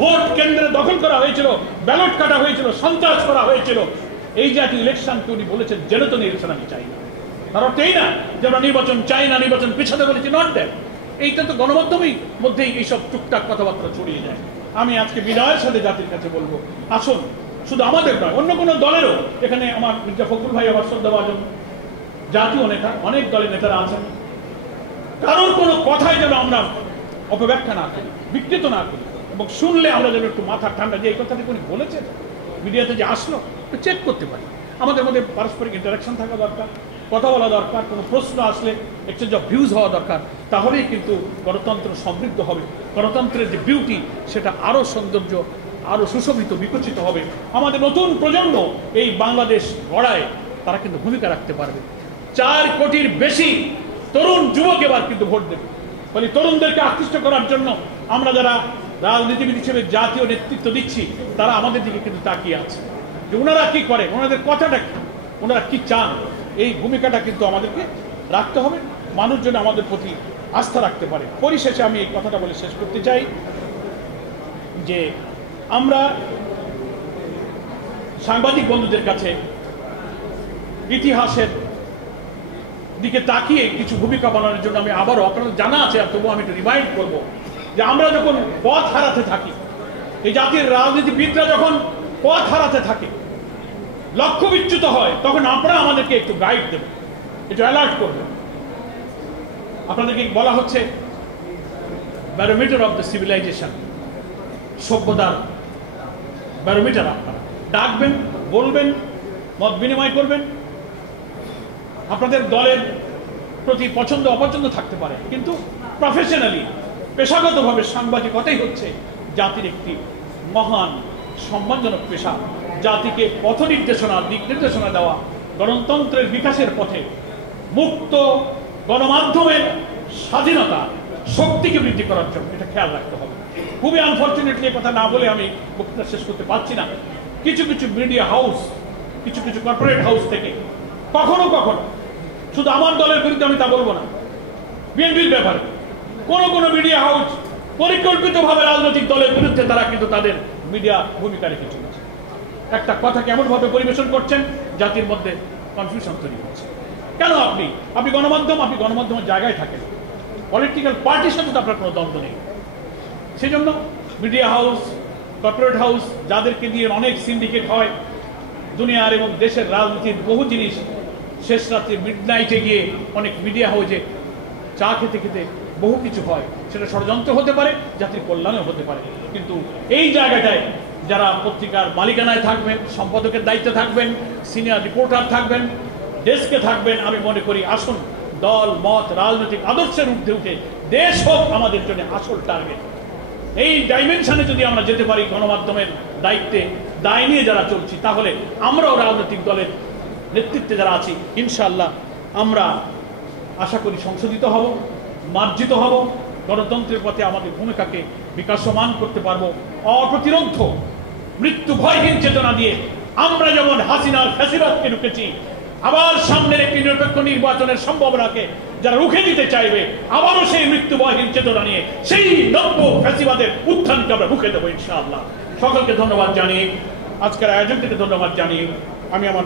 Vote কেন্দ্রে দখল করা হয়েছিল, ব্যালট কাটা হয়েছিল, সন্ত্রাস করা হয়েছিল। এই জাতীয় ইলেকশনকে উনি বলেছেন জেনুইন ইলেকশন আমি চাই না। তার অর্থ এই না যে আমরা নির্বাচন চাই না, নির্বাচন পিছাতে বলেছি, নট দ্যাট। এইটা তো গণমাধ্যমেই মধ্যেই এইসব টুকটাক কথাবার্তা ছড়িয়ে যায়। আমি আজকে বিনয়ের সাথে জাতির কাছে বলবো, আসুন, শুধু আমাদের নয়, অন্য কোনো দলেরও, এখানে আমার মির্জা ফখরুল ভাই আবার শ্রদ্ধাভাজন জাতীয় নেতা, অনেক দলের নেতারা আছেন, কারোর কোনো কথাই যেন আমরা অপব্যাখ্যা না করি, বিকৃত না করি, এবং শুনলে আমরা যেন একটু মাথা ঠান্ডা, যে এই কথাটি উনি বলেছেন মিডিয়াতে যে আসলো, একটু চেক করতে পারি। আমাদের মধ্যে পারস্পরিক ইন্টারাকশন থাকা দরকার, কথা বলা দরকার, কোনো প্রশ্ন আসলে এক্সচেঞ্জ অফ ভিউজ হওয়া দরকার। তাহলেই কিন্তু গণতন্ত্র সমৃদ্ধ হবে, গণতন্ত্রের যে বিউটি সেটা আরও সৌন্দর্য, আরও সুশোভিত, বিকশিত হবে। আমাদের নতুন প্রজন্ম এই বাংলাদেশ গড়ায় তারা কিন্তু ভূমিকা রাখতে পারবে। 4 কোটির বেশি তরুণ যুবক এবার কিন্তু ভোট দেবে। ফলে তরুণদেরকে আকৃষ্ট করার জন্য আমরা যারা রাজনীতিবিদ হিসেবে জাতীয় নেতৃত্ব দিচ্ছি, তারা আমাদের দিকে কিন্তু তাকিয়ে আছে যে ওনারা কি করে, ওনাদের কথাটা কি, ওনারা কি চান। এই ভূমিকাটা কিন্তু আমাদেরকে রাখতে হবে, মানুষ যেন আমাদের প্রতি আস্থা রাখতে পারে। পরিশেষে আমি এই কথাটা বলে শেষ করতে চাই যে আমরা সাংবাদিক বন্ধুদের কাছে ইতিহাসের দিকে তাকিয়ে কিছু ভূমিকা বানানোর জন্য আমি আবারও, আপনাদের জানা আছে আর তবুও আমি একটু রিমাইন্ড করবো যে আমরা যখন পথ হারাতে থাকি, এই জাতির রাজনীতিবিদরা যখন পথ হারাতে থাকে, লক্ষ্য বিচ্যুত হয়, তখন আপনারা আমাদেরকে একটু গাইড দেবেন, একটু অ্যালার্ট করবেন। আপনাদেরকে বলা হচ্ছে ব্যারোমিটার অফ দ্য সিভিলাইজেশন, সভ্যতার ব্যারোমিটার। আপনারা ডাকবেন, বলবেন, মত বিনিময় করবেন। আপনাদের দলের প্রতি পছন্দ অপছন্দ থাকতে পারে, কিন্তু প্রফেশনালি, পেশাগতভাবে সাংবাদিকতাই হচ্ছে জাতির একটি মহান সম্মানজনক পেশা। জাতিকে পথ নির্দেশনা, দিক নির্দেশনা দেওয়া, গণতন্ত্রের বিকাশের পথে মুক্ত গণমাধ্যমের স্বাধীনতা, শক্তিকে বৃদ্ধি করার জন্য এটা খেয়াল রাখতে হবে। খুবই আনফর্চুনেটলি কথা না বলে আমি বক্তৃতা শেষ করতে পারছি না। কিছু কিছু মিডিয়া হাউস, কিছু কিছু কর্পোরেট হাউস থেকে কখনো কখনো, শুধু আমার দলের বিরুদ্ধে আমি তা বলবো না, বিএনপির ব্যাপারে কোনো মিডিয়া হাউস পরিকল্পিতভাবে রাজনৈতিক দলের বিরুদ্ধে তারা কিন্তু তাদের মিডিয়া ভূমিকা রেখে চলেছে। একটা কথা কেমনভাবে পরিবেশন করছেন, জাতির মধ্যে কনফিউশন তৈরি হচ্ছে। কেন আপনি গণমাধ্যমের জায়গায় থাকেন, পলিটিক্যাল পার্টির সাথে তো আপনার কোনো দ্বন্দ্ব নেই। সেই জন্য মিডিয়া হাউস, কর্পোরেট হাউস, যাদেরকে দিয়ে অনেক সিন্ডিকেট হয়, দুনিয়ার এবং দেশের রাজনীতির বহু জিনিস শেষ রাত্রে মিডনাইটে গিয়ে অনেক মিডিয়া হাউসে চা খেতে খেতে বহু কিছু হয়, সেটা ষড়যন্ত্র হতে পারে, জাতির কল্যাণও হতে পারে। কিন্তু এই জায়গাটায় যারা পত্রিকার মালিকানায় থাকবেন, সম্পাদকের দায়িত্বে থাকবেন, সিনিয়র রিপোর্টার থাকবেন, দেশকে থাকবেন, আমি মনে করি আসুন দল মত রাজনৈতিক আদর্শের ঊর্ধ্বে উঠে দেশ হোক আমাদের জন্য আসল টার্গেট। এই ডাইমেনশনে যদি আমরা যেতে পারি, গণমাধ্যমের দায়িত্বে দায় নিয়ে যারা চলছি, তাহলে আমরাও রাজনৈতিক দলের নেতৃত্বে যারা আছি, ইনশাআল্লাহ আমরা আশা করি সংশোধিত হব, মার্জিত হব, গণতন্ত্রের পথে আমাদের ভূমিকাকে বিকাশমান করতে পারবো। অপ্রতিরোধ্য মৃত্যু ভয়হীন চেতনা দিয়ে আমরা যেমন হাসিনার ফ্যাসিবাদকে রুখেছি, আবার সামনের একটি নিরপেক্ষ নির্বাচনের সম্ভাবনাকে যারা রুখে দিতে চাইবে, আবারও সেই মৃত্যু ভয়হীন চেতনা নিয়ে সেই নব্য ফ্যাসিবাদের উত্থানকে আমরা রুখে দেবো ইনশাআল্লাহ। সকলকে ধন্যবাদ জানিয়ে, আজকের আয়োজনকে ধন্যবাদ জানিয়ে আমি আমার